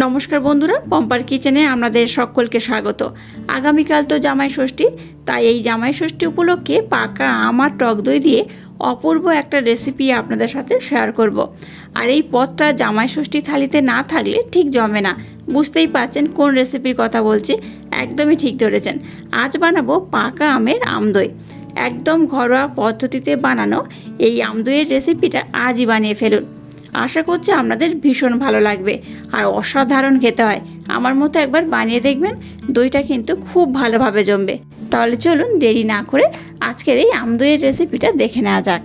নমস্কার বন্ধুরা, পম্পার কিচেনে আপনাদের সকলকে স্বাগত। আগামীকাল তো জামাই ষষ্ঠী, তাই এই জামাই ষষ্ঠী উপলক্ষে পাকা আম আর টক দই দিয়ে অপূর্ব একটা রেসিপি আপনাদের সাথে শেয়ার করব। আর এই পদটা জামাই ষষ্ঠী থালিতে না থাকলে ঠিক জমে না। বুঝতেই পারছেন কোন রেসিপির কথা বলছি, একদমই ঠিক ধরেছেন। আজ বানাবো পাকা আমের আমদই। একদম ঘরোয়া পদ্ধতিতে বানানো এই আমদইয়ের রেসিপিটা আজই বানিয়ে ফেলুন। আশা করছি আপনাদের ভীষণ ভালো লাগবে আর অসাধারণ খেতে হয়। আমার মতো একবার বানিয়ে দেখবেন, দইটা কিন্তু খুব ভালোভাবে জমবে। তাহলে চলুন দেরি না করে আজকের এই আমদইয়ের রেসিপিটা দেখে নেওয়া যাক।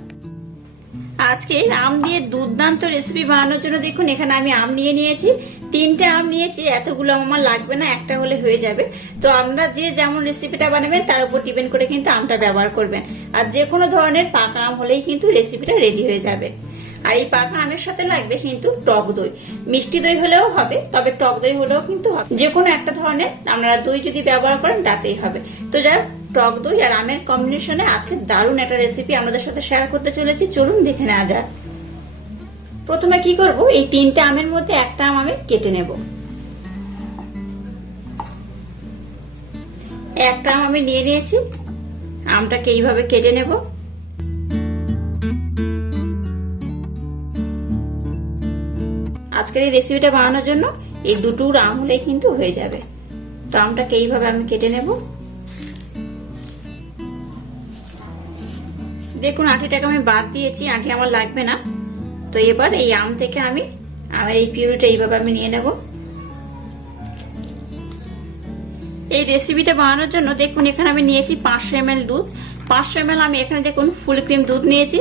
আজকে আম দিয়ে দুর্দান্ত রেসিপি বানানোর জন্য দেখুন এখানে আমি আম নিয়ে নিয়েছি। 3টে আম নিয়েছি, এতগুলো আমার লাগবে না, একটা হলে হয়ে যাবে। তো আপনারা যে যেমন রেসিপিটা বানাবেন তার উপর ডিপেন্ড করে কিন্তু আমটা ব্যবহার করবেন। আর যে কোনো ধরনের পাকা আম হলেই কিন্তু রেসিপিটা রেডি হয়ে যাবে। আর এই পাকা আমের সাথে লাগবে কিন্তু টক দই। মিষ্টি দই হলেও হবে, তবে টক দই হলেও কিন্তু হবে। যে কোনো একটা ধরনের আপনারা দই যদি ব্যবহার করেন তাতেই হবে। তো যাই হোক, টক দই আর আমের কম্বিনেশনে আজকে দারুণ একটা রেসিপি আমাদের সাথে শেয়ার করতে চলেছি। চলুন দেখে নেওয়া যাক। প্রথমে কি করব, এই 3টে আমের মধ্যে একটা আম আমি কেটে নেব। একটা আম আমি নিয়ে নিয়েছি, আমটাকে এইভাবে কেটে নেব। আজকের এই রেসিপিটা বানানোর জন্য এই দুটো আম হলেই কিন্তু হয়ে যাবে। তো আমটাকে এইভাবে আমি কেটে নেব। দেখুন আঁটিটাকে আমি বাদ দিয়েছি, আঁটি আমার লাগবে না। তো এবার এই আম থেকে আমি আমের এই পিউরিটা এইভাবে আমি নিয়ে নেব। এই রেসিপিটা বানানোর জন্য দেখুন এখানে আমি নিয়েছি 500 ml দুধ। 500 ml আমি এখানে দেখুন ফুল ক্রিম দুধ নিয়েছি।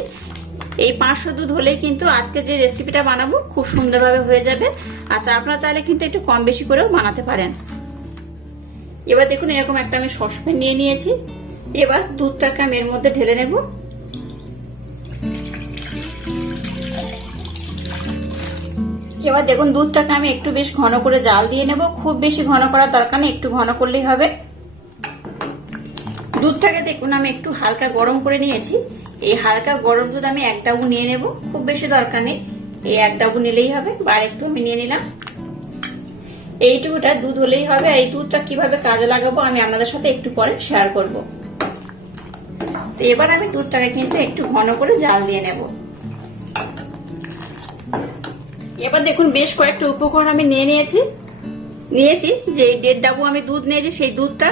এই 500 দুধ হলেই কিন্তু আজকে যে রেসিপিটা বানাবো খুব সুন্দরভাবে হয়ে যাবে। আচ্ছা, আপনারা চাইলে কিন্তু একটু কম বেশি করেও বানাতে পারেন। এবার দেখুন এরকম একটা আমি সসপ্যান নিয়ে নিয়েছি। এবার দুধটাকে আমি এর মধ্যে ঢেলে নেব। এবার দেখুন দুধটাকে আমি একটু বেশ ঘন করে জাল দিয়ে নেব। খুব বেশি ঘন করার দরকার নেই, একটু ঘন করলেই হবে। দুধটাকে দেখুন আমি একটু হালকা গরম করে নিয়েছি। এই হালকা গরম দুধ আমি 1 ডাবু নিয়ে নেব, খুব বেশি দরকার নেই, এই 1 ডাবু নিলেই হবে। বা একটু আমি নিয়ে নিলাম। এইটুকুটা দুধ হলেই হবে। আর এই দুধটা কিভাবে কাজে লাগাবো আমি আপনাদের সাথে একটু পরে শেয়ার করব। তো এবার আমি দুধটাকে কিন্তু একটু ঘন করে জাল দিয়ে নেব। এবার দেখুন বেশ কয়েকটা উপকরণ আমি নিয়েছি যে 1.5 ডাবু আমি দুধ নিয়েছি, সেই দুধটা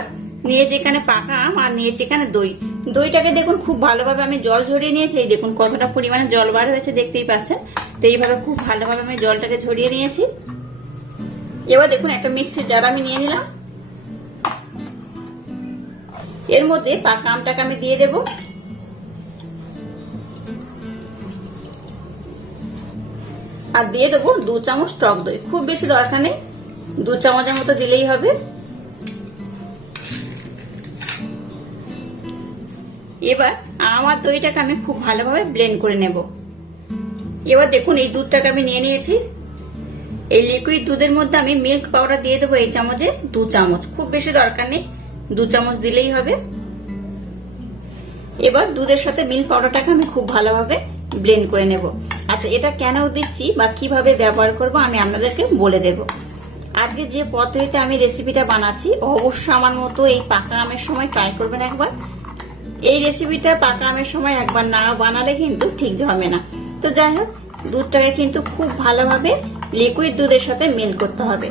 নিয়েছি এখানে পাকা আম, আর নিয়েছি এখানে দই। দইটাকে দেখুন খুব ভালোভাবে আমি জল ঝরিয়ে নিয়েছি। এই দেখুন কতটা পরিমাণে জল বার হয়েছে, দেখতেই পাচ্ছেন। তো এইভাবে খুব ভালোভাবে আমি জলটাকে ঝরিয়ে নিয়েছি। এবার দেখুন একটা মিক্সির জার আমি নিয়ে নিলাম। এর মধ্যে পাকা আমটাকে আমি দিয়ে দেব। আর দিয়ে দেবো 2 চামচ টক দই। খুব বেশি দরকার নেই, 2 চামচের মতো দিলেই হবে। এবার আম আর দইটাকে আমি খুব ভালোভাবে ব্লেন্ড করে নেব। এবার দেখুন এই দুধটাকে আমি নিয়ে নিয়েছি। এই লিকুইড দুধের মধ্যে আমি মিল্ক পাউডার দিয়ে দেবো এই চামচে 2 চামচ। খুব বেশি দরকার নেই, 2 চামচ দিলেই হবে। এবার দুধের সাথে মিল্ক পাউডারটাকে আমি খুব ভালোভাবে ব্লেন্ড করে নেব। আচ্ছা, এটা কেন দিচ্ছি বা কিভাবে ব্যবহার করব আমি আপনাদেরকে বলে দেব। আজকে যে পদ্ধতিতে আমি রেসিপিটা বানাচ্ছি অবশ্যই আমার মতো এই পাকা আমের সময় ট্রাই করবেন একবার। এই রেসিপিটা পাকা আমের সময় একবার না বানালে কিন্তু ঠিক জমে না। তো যাই হোক, দুধটাকে কিন্তু খুব ভালোভাবে লিকুইড দুধের সাথে মিক্স করতে হবে।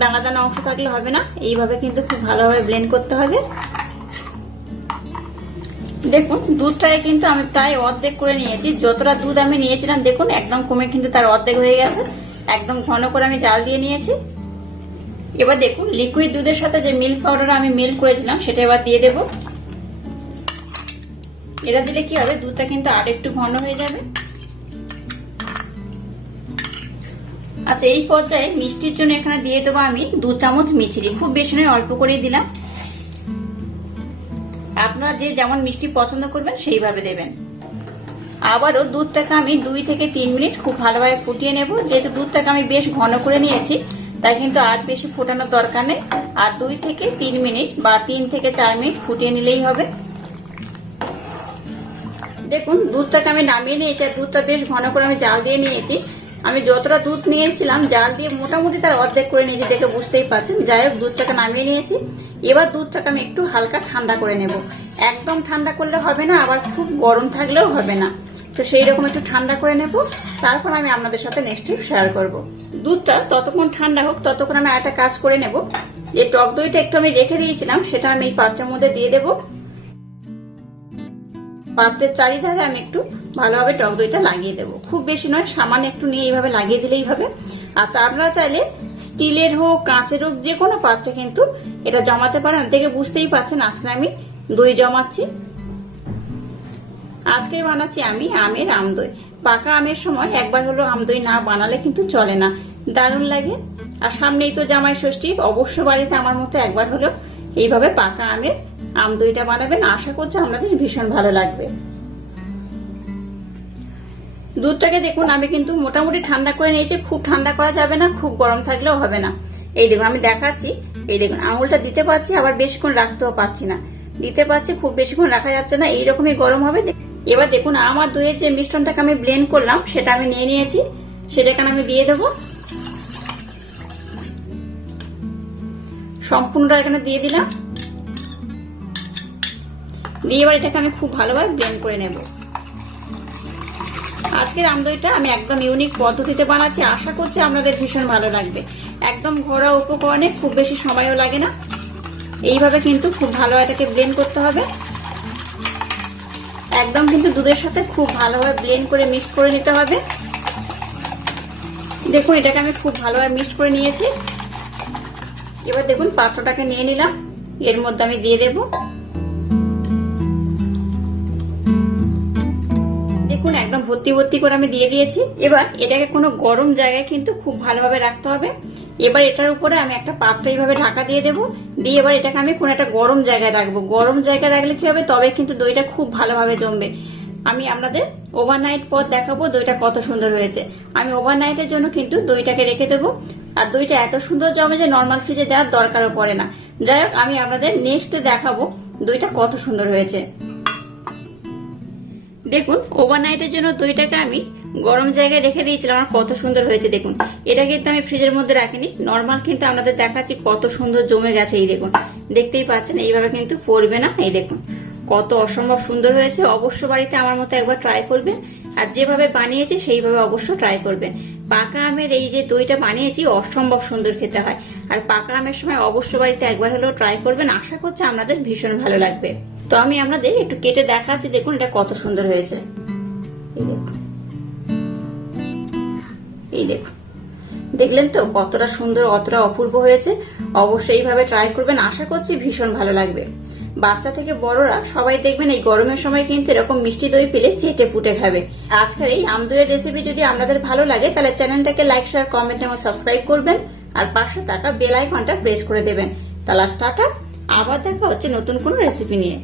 দানা দানা অংশ থাকলে হবে না, এইভাবে কিন্তু খুব ভালোভাবে ব্লেন্ড করতে হবে। দেখুন দুধটাকে কিন্তু আমি প্রায় অর্ধেক করে নিয়েছি। যতটা দুধ আমি নিয়েছিলাম দেখুন একদম কমে কিন্তু তার অর্ধেক হয়ে গেছে। একদম ঘন করে আমি জাল দিয়ে নিয়েছি। এবার দেখুন লিকুইড দুধের সাথে যে মিল্ক পাউডার আমি মিল্ক করেছিলাম সেটা এবার দিয়ে দেব। এটা দিলে কি হবে, দুধটা কিন্তু আর একটু ঘন হয়ে যাবে। আচ্ছা, এই পর্যায়ে মিষ্টির জন্য এখানে দিয়ে দেবো আমি 2 চামচ মিছরি। খুব বেশি নয়, অল্প করেই দিলাম। আপনারা যে যেমন মিষ্টি পছন্দ করবেন সেইভাবে দেবেন। আবারও দুধটাকে আমি 2 থেকে 3 মিনিট খুব ভালোভাবে ফুটিয়ে নেব। যেহেতু দুধটাকে আমি বেশ ঘন করে নিয়েছি তাই কিন্তু আর বেশি ফোটানোর দরকার নেই। আর 2 থেকে 3 মিনিট বা 3 থেকে 4 মিনিট ফুটিয়ে নিলেই হবে। দেখুন দুধটাকে আমি নামিয়ে নিয়েছি, আর দুধটা বেশ ঘন করে আমি জাল দিয়ে নিয়েছি। আমি যতটা দুধ নিয়েছিলাম জাল দিয়ে মোটামুটি তার অর্ধেক করে নিয়েছি, দেখে বুঝতেই পারছেন। যাই হোক, দুধটাকে নামিয়ে নিয়েছি। এবার দুধটাকে আমি একটু হালকা ঠান্ডা করে নেব। একদম ঠান্ডা করলে হবে না, আবার খুব গরম থাকলেও হবে না। তো সেই রকম একটু ঠান্ডা করে নেব, তারপর আমি আপনাদের সাথে নেক্সট টিপ শেয়ার করব। দুধটা ততক্ষণ ঠান্ডা হোক, ততক্ষণ আমি একটা কাজ করে নেব। যে টক দইটা একটু আমি রেখে দিয়েছিলাম, সেটা আমি এই পাত্রের মধ্যে দিয়ে দেব। পাত্রের চারিধারে আমি একটু ভালোভাবে টক দইটা লাগিয়ে দেবো। খুব বেশি নয়, সামান্য একটু নিয়ে এইভাবে লাগিয়ে দিলেই হবে। আচ্ছা, আপনারা চাইলে স্টিলের হোক কাঁচের হোক যে কোনো পাত্রে কিন্তু এটা জমাতে পারেন। দেখে বুঝতেই পারছেন আজকে আমি দই জমাচ্ছি। আজকে বানাচ্ছি আমি আমের আমদই। পাকা আমের সময় একবার হলো আমদই না বানালে কিন্তু চলে না, দারুণ লাগে। আর সামনেই তো জামাই ষষ্ঠী, অবশ্য বাড়িতে আমার মতো একবার হলো এইভাবে পাকা আমের আমদইটা বানাবেন। আশা করছি আপনাদের ভীষণ ভালো লাগবে। দুধটাকে দেখুন আমি কিন্তু মোটামুটি ঠান্ডা করে নিয়েছি। খুব ঠান্ডা করা যাবে না, খুব গরম থাকলেও হবে না। এই দেখুন আমি দেখাচ্ছি, এই দেখুন আঙুলটা দিতে পারছি, আবার বেশিক্ষণ রাখতেও পারছি না। দিতে পারছি, খুব বেশিক্ষণ রাখা যাচ্ছে না, এইরকমই গরম হবে। এবার দেখুন আমার দইয়ের যে মিশ্রণটাকে আমি ব্লেন্ড করলাম সেটা আমি নিয়ে নিয়েছি, সেটাকে আমি দিয়ে দেবো। সম্পূর্ণটা এখানে দিয়ে দিলাম। দিয়ে এবার এটাকে আমি খুব ভালোভাবে ব্লেন্ড করে নেব। আজকের আমদইটা আমি একদম ইউনিক পদ্ধতিতে বানাচ্ছি, আশা করছি আপনাদের ভীষণ ভালো লাগবে। একদম ঘরোয়া উপকরণে, খুব বেশি সময়ও লাগে না। এইভাবে কিন্তু খুব ভালো এটাকে ব্লেন্ড করতে হবে। একদম কিন্তু দুধের সাথে খুব ভালোভাবে ব্লেন্ড করে মিক্স করে নিতে হবে। দেখুন এটাকে আমি খুব ভালোভাবে মিক্স করে নিয়েছি। এবার দেখুন পাত্রটাকে নিয়ে নিলাম, এর মধ্যে আমি দিয়ে দেব। দেখুন একদম ভর্তি ভর্তি করে আমি দিয়ে দিয়েছি। এবার এটাকে কোনো গরম জায়গায় কিন্তু খুব ভালোভাবে রাখতে হবে। এবার এটার উপরে আমি একটা পাত্র এইভাবে ঢাকা দিয়ে দেবো। দিয়ে এবার এটাকে আমি কোনো একটা গরম জায়গায় রাখবো। গরম জায়গায় রাখলে কি হবে, তবে কিন্তু দইটা খুব ভালোভাবে জমবে। আমি আপনাদের ওভারনাইট পর দেখাবো দইটা কত সুন্দর হয়েছে। আমি ওভারনাইটের জন্য কিন্তু দইটাকে রেখে দেবো। আর দইটা এত সুন্দর জমে যে নর্মাল ফ্রিজে দেওয়ার দরকারও পড়ে না। যাই হোক, আমি আপনাদের নেক্সটে দেখাবো দইটা কত সুন্দর হয়েছে। দেখুন ওভারনাইটের জন্য দইটাকে আমি গরম জায়গায় রেখে দিয়েছিলাম, আর কত সুন্দর হয়েছে দেখুন। এটা কিন্তু আমি ফ্রিজের মধ্যে রাখিনি, নর্মাল কিন্তু আপনাদের দেখাচ্ছি কত সুন্দর জমে গেছে। এই দেখুন, দেখতেই পাচ্ছেন, এইভাবে কিন্তু পড়বে না। এই দেখুন কত অসম্ভব সুন্দর হয়েছে। অবশ্য বাড়িতে আমার মতো একবার ট্রাই করবেন, আর যেভাবে বানিয়েছি সেইভাবে অবশ্য ট্রাই করবেন। পাকা আমের এই যে দইটা বানিয়েছি অসম্ভব সুন্দর খেতে হয়। আর পাকা আমের সময় অবশ্য বাড়িতে একবার হলেও ট্রাই করবেন, আশা করছি আপনাদের ভীষণ ভালো লাগবে। তো আমি আপনাদের একটু কেটে দেখাচ্ছি, দেখুন এটা কত সুন্দর হয়েছে। এই দেখুন, এই দেখুন, দেখলেন তো কতটা সুন্দর, কতটা অপূর্ব হয়েছে। অবশ্যই এইভাবে ট্রাই করবেন, আশা করছি ভীষণ ভালো লাগবে। বাচ্চা থেকে বড়রা সবাই দেখবেন এই গরমের সময় কিন্তু এরকম মিষ্টি দই পেলে চেটে পুটে খাবে। আজকের এই আমদইয়ের রেসিপি যদি আপনাদের ভালো লাগে তাহলে চ্যানেলটাকে লাইক, শেয়ার, কমেন্ট এবং সাবস্ক্রাইব করবেন। আর পাশে থাকা বেল আইকনটা প্রেস করে দেবেন। তাহলে টাটা, আবার দেখা হচ্ছে নতুন কোনো রেসিপি নিয়ে।